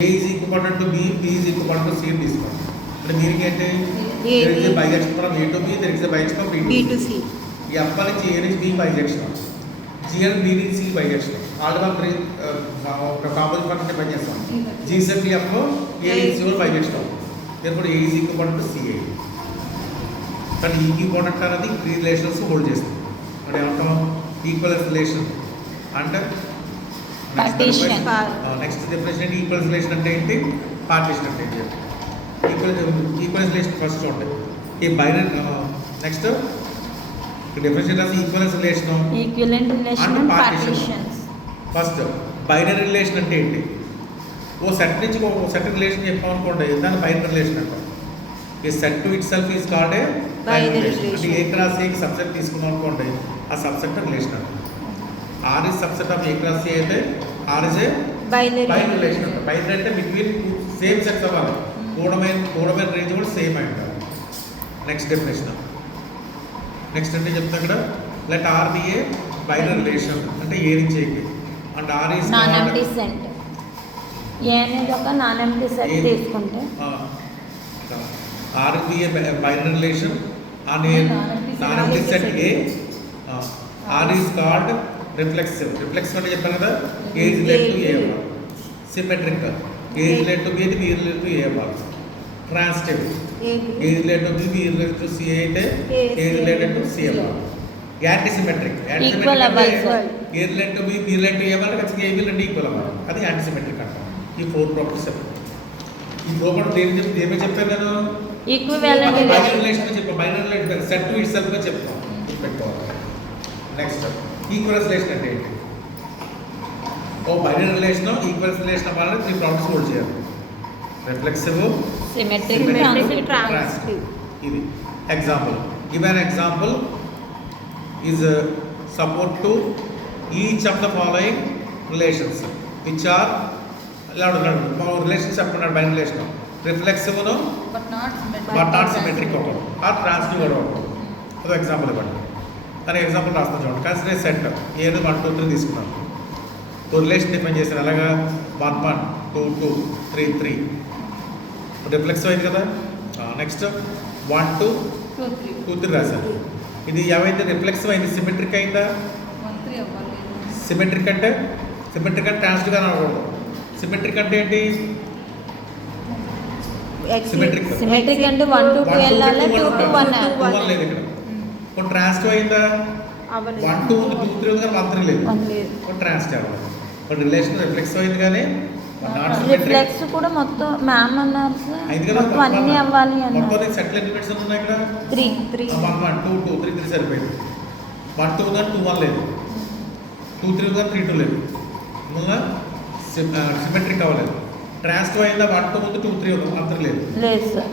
A is equivalent to B, B is equivalent to C తీసుకోండి. అంటే meaning ఏంటి? there is a bijection from A to B, there is a bijection from B to C. ఈ F నుంచి A నుంచి B bijection, G and B నుంచి C bijection. Already మనం ఒక composite function define చేస్తాం. G set F లో A నుంచి C bijection. therefore A is equivalent to CA. కానీ ఈక్వివాలెంట్ అనేది త్రీ రిలేషన్స్ హోల్డ్ చేస్తుంది. అంటే ఏమంటాం? ఈక్వలెన్స్ రిలేషన్ అంటే నెక్స్ట్ డెఫినేషన్ ఏంటి? ఈక్వల్ రిలేషన్ అంటే ఏంటి? పార్టీషన్ అంటే ఏంటి? ఈక్వల్ రిలేషన్ ఫస్ట్ ఉంటాయి. ఈ బైనరీ నెక్స్ట్ డెఫినేషన్ రాసి equivalence relation and partition. First binary relation అంటే ఏంటి? ఓ సెట్ నుంచి ఒక సెట్ రిలేషన్ చెప్పాం అనుకోండి, దాన్ని బైనరీ రిలేషన్ అంటాం. ఈ set to it self is called a binary relation. అంటే ఏ క్రాస్ ఏకి సబ్సెట్ తీసుకున్నాం అనుకోండి, ఆ సబ్సెట్ రిలేషన్ అంటాం. R is subset of A cross C అయితే R is a binary relation అంట. బైనరీ అంటే బిట్వీన్ సేమ్ సెట్స్ అవ్వాలి. కోడమైన రేంజ్ కూడా సేమ్ అయి ఉండాలి. నెక్స్ట్ డెఫినేషన్ నెక్స్ట్ అంటే చెప్తా ఇక్కడ let R be a binary relation అంటే A నుంచి Aకి and R is non empty set. A అనేది ఒక నాన్ ఎంప్టీ సెట్ తీసుకుంటే R be a binary relation and a non empty set A. R is called reflexive. Reflexive అంటే చెప్పాను కదా, A is related to A bar. Symmetric, A is related to B అయితే B is related to A bar. Transitive, A is related to B, B is related to C అయితే A is related to C bar. Anti symmetric, equal అవ్వాలి. A is related to B, B is related to A bar ఖచ్చితంగా A will రెండు equal అవ్వాలి. అది anti symmetric అంటాం. ఈ four properties. ఈ property ఏమేమి చెప్పాను నేను? ఈక్వివాలెంట్ బైనరీ రిలేషన్ చెప్పాను. Binary relation set to itself గా చెప్తాం. పెట్టుకోవాలి. నెక్స్ట్ ఈక్వలెన్స్ రిలేషన్ అంటే ఏంటి? ఓ బైనరీ రిలేషన్ ఈక్వలెన్స్ రిలేషన్ అవ్వాలంటే త్రీ ప్రాపర్టీస్ హోల్డ్ చేయాలి. Reflexive, symmetric, transitive. ఇది example. Give an example is support to each of the following relations which are relations చెప్పండి. Binary relation reflexive but not symmetric ఒకటి, ఆ transitive కూడా ఒకటి. అదో example ఇవ్వండి. దానికి ఎగ్జాంపుల్ రాస్తాను చూడండి. కన్సిడర్ సెట్ ఏదో 1 2 3 తీసుకున్నాను. టూ రిలేషన్ డిఫైన్ చేశాను. అలాగా 1 1 2 2 3 3 రిఫ్లెక్సివ్ అయింది కదా. నెక్స్ట్ 1 2 2 3 రాశాను. ఇది ఏమైంది? రిఫ్లెక్సివ్ అయింది. సిమెట్రిక్ అయిందా? సిమెట్రిక్ అంటే ట్రాన్సిటివ్గా అనకూడదు. సిమెట్రిక్ అంటే ఏంటి? సిమెట్రిక్ అంటే 1 to 2 వెళ్ళాలి, 2 to 1 లేదు ఇక్కడ. ఇప్పుడు ట్రాన్సిటివ్ అయిందా? 1 2 ఉంది, 2 3 ఉంది కానీ 1 3 లేదు. ఇప్పుడు ట్రాన్సిటివ్ అవ్వాలి. ఇప్పుడు రిలేషన్ రిఫ్లెక్సివ్ అయింది కానీ రిఫ్లెక్స్ కూడా మొత్తం మ్యామ్ అన్నారు మొత్తం అన్నీ అవ్వాలి అని. మొత్తం సెట్ ఎలిమెంట్స్ ఉన్నాయి ఇక్కడ. 3 1 1 2 2 3 3 సరిపోయింది. 1 2 ఉంది 2 1 లేదు. 2 3 ఉంది 3 2 లేదు. ముందుగా సిమెట్రిక్ అవ్వలేదు. ట్రాన్సిటివ్ అయిందా? 1 2 ఉంది 2 3 ఉంది, 1 3 లేదు.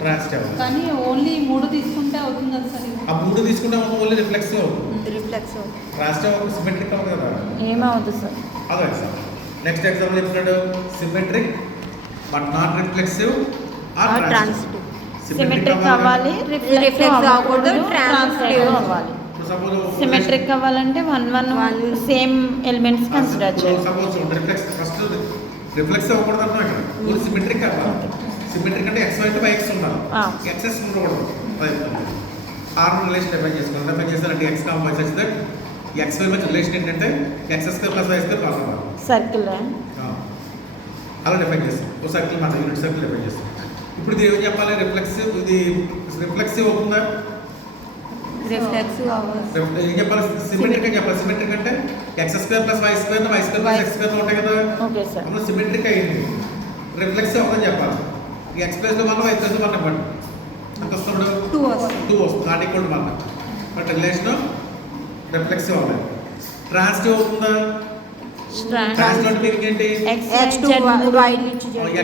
ట్రాన్సిటివ్ అవ్వాలి. కానీ ఓన్లీ 3 తీసుకుంటే అవుతుంది కదా సార్. ఆ 3 తీసుకుంటే ఓన్లీ రిఫ్లెక్సివ్ అవుతుంది. ట్రాన్సిటివ్ సిమెట్రిక్ అవ్వదు కదా. ఏమవుతుంది సార్? అదో ఎగ్జాంపుల్. నెక్స్ట్ ఎగ్జాంపుల్ చెప్తున్నాడు. Symmetric but not reflexive or transitive. Symmetric అవ్వాలి, రిఫ్లెక్స్ అవ్వకూడదు, ట్రాన్సిటివ్ అవ్వాలి. సిమెట్రిక్ అవ్వాలంటే 1 1 సేమ్ ఎలిమెంట్స్ కన్సిడర్ చేయాలి. సపోజ్ రిఫ్లెక్స్ ఫస్ట్ రిఫ్లెక్స్ అవ్వకూడదు అంటున్నా ఇక్కడ. ఓన్లీ సిమెట్రిక్ అవ్వాలి. సిమెట్రిక్ అంటే x y తో x ఉండాలి. xs ఉండకూడదు. ఆర్ రిలేషన్ డిఫైన్ చేసుకోవాలి. డిఫైన్ చేశారంటే x y such that x y మధ్య రిలేషన్ ఏంటంటే x² + y² కావాలి. సర్కిల్ అలా డిఫైన్ చేస్తాం. ఒక సర్కిల్ మాట యూనిట్ సర్కిల్ డిఫైన్ చేస్తాం. ఇప్పుడు ఇది ఏం చెప్పాలి? రిఫ్లెక్సివ్. ఇది రిఫ్లెక్సివ్ అవుతుందా? రిఫ్లెక్సివ్ అవ్వాలి. ఏం చెప్పాలి? సిమెట్రిక్ అని చెప్పాలి. సిమెట్రిక్ అంటే x² + y² y² + x² ఉంటాయి కదా. Okay sir. అప్పుడు సిమెట్రిక్ అయ్యింది. రిఫ్లెక్సివ్ అవుతుందని చెప్పాలి. x + 1 y + 1 ఇవ్వండి. ఎంత వస్తుంది? 2 వస్తుంది. Not equal to 1. But relation reflexive అవ్వాలి. ట్రాన్సిటివ్ అవుతుందా? ట్రాన్సిటివ్ అంటే మీనింగ్ ఏంటి? x y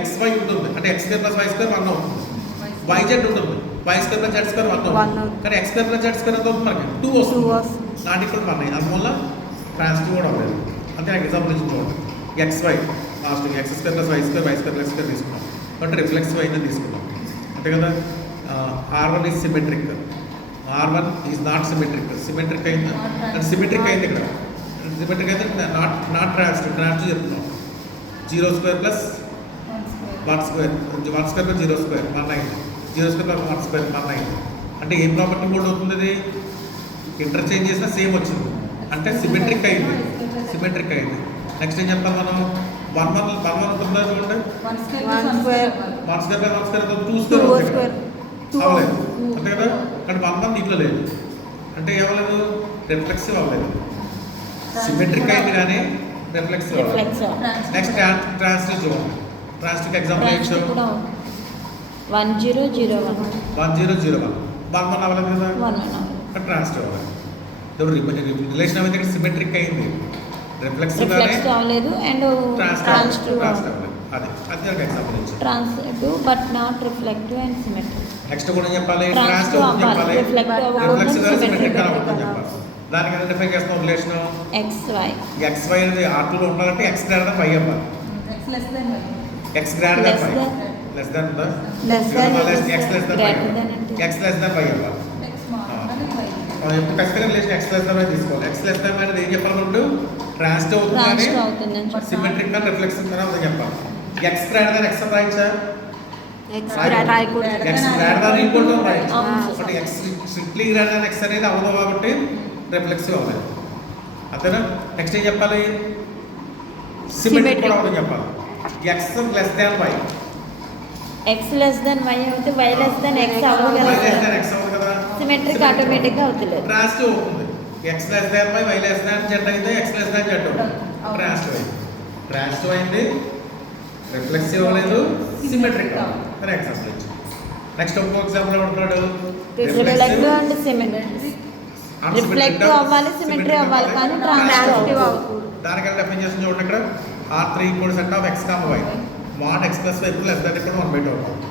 xy ఉంటుంది అంటే x² + y² 1 అవుతుంది. yz ఉంటుంది, y² + z² 1 అవుతుంది. కానీ x² + z² ఎంత అవుతుంది? మనకి 2 వస్తుంది. Not equal to 1. అందువల్ల ట్రాన్సిటివ్ కూడా అవ్వలేదు. అంటే ఎగ్జాంపుల్ ఇచ్చి చూడండి. xy last x² + y² y² + x² తీసుకున్నాం. బట్ రిఫ్లెక్సివ్ అయిందని తీసుకున్నాం అంతే కదా. R1 is symmetric, R1 is not symmetric. Symmetric అయింది అంటే సిమెట్రిక్ అయింది ఇక్కడ. సిమెట్రిక్ అయితే నాట్ ట్రాన్సిటివ్ చెప్తున్నాం. 0² + 1 స్క్వేర్ 1 స్క్వేర్ బై 0 స్క్వేర్ 1 అయింది. 0 స్క్వేర్ బై 1 స్క్వేర్ 1 అయింది. అంటే ఏ ప్రాపర్టీ కూడా అవుతుంది ఇది? ఇంటర్చేంజ్ చేసినా సేమ్ వచ్చింది, అంటే సిమెట్రిక్ అయింది. సిమెట్రిక్ అయింది. నెక్స్ట్ ఏం చెప్పాలి మనం? 1 ఉంటుందా చూడండి. 1 square 1 square 1 square by 1 square 2 square 2 అవుతుంది స్క్వేర్ కదా? అవ్వలేదు అంతే కదా? కానీ 1 దీంట్లో లేదు, అంటే ఏమలేదు? రిఫ్లెక్సివ్ అవ్వలేదు. సిమెట్రిక్ అయింది కానీ రిఫ్లెక్సివ్ అవ్వలేదు. రిఫ్లెక్స్ నెక్స్ట్ ట్రాన్స్టివ్ చూడండి. ట్రాన్స్టివ్ ఎగ్జాంపుల్ ఏం ట్రాన్స్టివ్ కూడా 1001 1001 1 అవ్వలేదు కదా? 1 ఇక్కడ ట్రాన్స్టివ్ అవ్వలేదు. రిలేషన్ అయితే ఇక్కడ సిమెట్రిక్ అయింది, రిఫ్లెక్సివ్ గానే రిఫ్లెక్స్ అవ్వలేదు అండ్ ట్రాన్స్టివ్ అవ్వలేదు. అది ఒక ఎగ్జాంపుల్ ఇచ్చాను. Transitive but not reflective and symmetric. Next కూడా ఏం చెప్పాలి? ట్రాన్స్టివ్ ట్రాన్స్టివ్ అవ్వాలి, చెప్పాలి, రిఫ్లెక్టివ్ అవ్వకూడదు, రిఫ్లెక్సివ్ గానే సిమెట్రిక్ సిమెట్రిక్ అవ్వకూడదు చెప్పాలి. దానికి ఐడెంటిఫై చేస్తాం రిలేషన్. XY XY అనేది R2లో ఉండాలంటే X గ్రేటర్ దెన్ Y అవ్వాలి. X less than Y. X greater than Less Y. than. Less than ఉందా? Less than. X less than Y. Greater than అంటే. X లెస్ దెన్ Y అవ్వాలి. X smaller than Y. ఎప్పుడు ఖచ్చితంగా relation X less than Y తీసుకోవాలి. X less than Y అనేది ఏం చెప్పాలి మనం? ట్రాన్స్టివ్ అవుతుంది కానీ ట్రాన్స్టివ్ అవుతుందని చెప్పి సిమెట్రిక్ గా రిఫ్లెక్సివ్ గా అవుతుంది చెప్పాలి. X గ్రేటర్ దెన్ X అని రాయొచ్చా? X రాయకూడదు. X greater than equal to రాయొచ్చు. అవును. But X strictly greater than X అనేది అవ్వదు కాబట్టి రిఫ్లెక్సివ్ అవ్వలేదు. అంతేనా? నెక్స్ట్ ఏం చెప్పాలి? సిమెట్రిక్ కూడా అవుతుంది చెప్పాలి. X less than Y. X less than Y అవుతే Y less than X అవ్వదు Y లెస్ కదా? దెన్ X అవ్వదు కదా? సిమెట్రిక్ ఆటోమేటిక్ గా అవుతలేదు. ట్రాన్స్టివ్ అవుతుంది. X less than Y, Y less than Z అయితే X లెస్ దెన్ Z అవుతుంది. ట్రాన్స్టివ్ అయింది. ట్రాన్స్టివ్ అయింది, రిఫ్లెక్సివ్ అవ్వలేదు, సిమెట్రిక్ అవ్వలేదు. ఫర్ ఎగ్జాంపుల్ ఇచ్చి నెక్స్ట్ ఇంకో ఎగ్జాంపుల్ ఏమంటున్నాడు? Reflective and symmetric. రిఫ్లెక్టివ్ అవ్వాలి, సిమెట్రీ అవ్వాలి కానీ ట్రాన్స్టివ్ అవ్వకూడదు. దానికంటే డెఫిన్ చేసిన చూడండి ఇక్కడ R3 equal set of X, Y. mod X plus Y less than ఇక్కడ 1/2 అవుతుంది.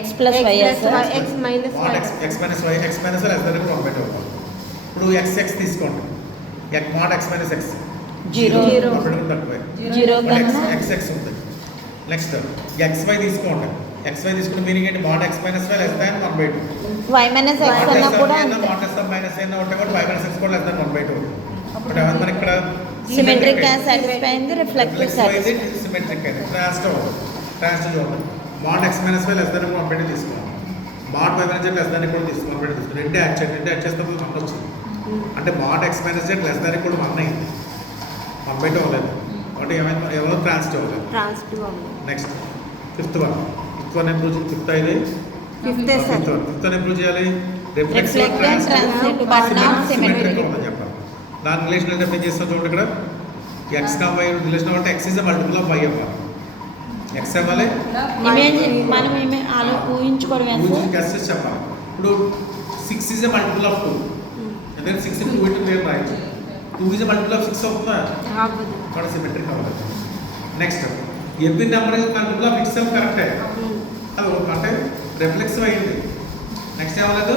X plus Y sir. X minus mod y. X minus Y less than ఇక్కడ 1/2 అవుతుంది. ఇప్పుడు X తీసుకోండి. mod X minus X 0 1/2 తక్కువే. 0 కన్నా X ఉంది. Next XY తీసుకోండి. XY తీసుకున్న మీనింగ్ ఏంటి? mod X minus Y less than 1/2. Y minus X అన్నా కూడా అంతే. mod S మైనస్ అయినా ఉంటే కూడా Y minus X కూడా లెస్ దెన్ 1/2. అంటే మన ఇక్కడ సిమెట్రిక్ గా సాటిస్ఫై అయింది, రిఫ్లెక్టివ్ సాటిస్ఫై. సిమెట్రిక్ అయింది. ట్రాన్స్టివ్ చూడండి. mod X minus Y less than 1/2 తీసుకున్నాం. mod Y minus Z less than కూడా తీసుకున్నాం. 1/2 తీసుకున్నాం. రెండే యాడ్ చేయండి. రెండే యాడ్ చేస్తే 1 వచ్చింది. అంటే mod X minus Z less than కూడా 1 అయింది. 1/2 అవ్వలేదు. అంటే ఏమైనా ఎవరో ట్రాన్స్టివ్ అవ్వలేదు. Transitive అవ్వదు. Next fifth one improve fifth ఇది Fifth sir. ఫిఫ్త్ ఇంప్రూవ్ చేయాలి. Reflective and transitive but not symmetric. చెప్పాలి. దాని రిలేషన్ డెఫిన్ చేస్తాం చూడండి ఇక్కడ. X Y రిలేషన్ అంటే X is multiple of Y అవ్వాలి. X అవ్వాలి. ఇమేజ్ మనం ఊహించుకోవడం ఎంత? గెస్ చేసి చెప్పాలి. ఇప్పుడు 6 ఇస్ మల్టిపుల్ ఆఫ్ 2. ఎందుకంటే 6 2 ఇంటూ పేరు రాయొచ్చు. 2 ఇస్ మల్టిపుల్ ఆఫ్ 6 అవుతుందా? అవ్వదు. కూడా సిమెట్రిక్ అవ్వాలి. Next every number multiple of itself కరెక్టే. అది అంటే రిఫ్లెక్సివ్ అయింది. నెక్స్ట్ ఏమలేదు?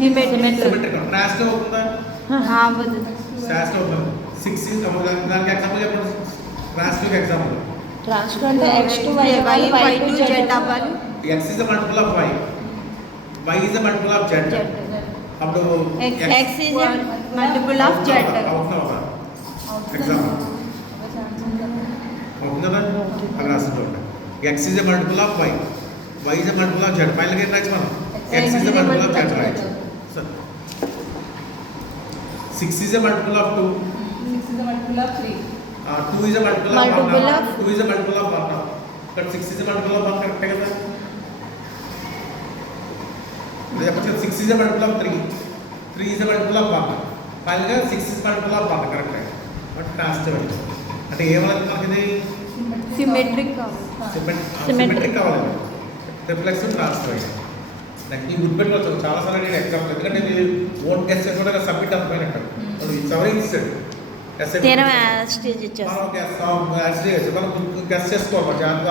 సిమెట్రిక్. ట్రాన్స్టివ్ అవుతుందా? అవ్వదు. ట్రాన్స్టివ్ అవుతుంది. 6 ఇస్ దానికి ఎగ్జాంపుల్ చెప్పండి. Transitive example. ట్రాన్స్టివ్ అంటే X2 Y Y Y to to Z Z అవ్వాలి. X is a multiple of Y. Y is a multiple of Z. అప్పుడు X is a Multiple of Z. అవుతుందా? Example అవుతుంది కదా? అది రాస్తుంటే X is a multiple of Y. Y is a multiple of Z. ఫైనల్గా ఏం రాయొచ్చు మనం? X is a multiple of Z రాయొచ్చు. 6 is a multiple of 2. 6 is a multiple of 3. 2 is a multiple of 1. Multiple of 2 is a multiple of 1. ఇక్కడ 6 is a multiple of 1 కరెక్టే కదా? ఇది చెప్పచ్చు. 6 is a multiple of 3. 3 is a multiple of 1. ఫైనల్గా 6 is multiple of 1 కరెక్టే. But transitive అయింది. అంటే ఏమవుతుంది మనకి ఇది? సిమెట్రిక్ అవ్వదు. సిమెట్రిక్ కావాలి. రిఫ్లెక్సివ్ ట్రాన్స్టివ్ అయింది. నాకు ఈ గుర్తుపెట్టుకోవచ్చు. చాలాసార్లు నేను ఎగ్జాంపుల్ ఎందుకంటే మీరు ఓన్ టెస్ట్ చేసి కూడా సబ్మిట్ అనుకోయినట్టు సవరింగ్ ఇస్తాడు. తీరం స్టేజ్ ఇచ్చేస్తాం. మనం గెస్ట్ చేసుకోవాలి.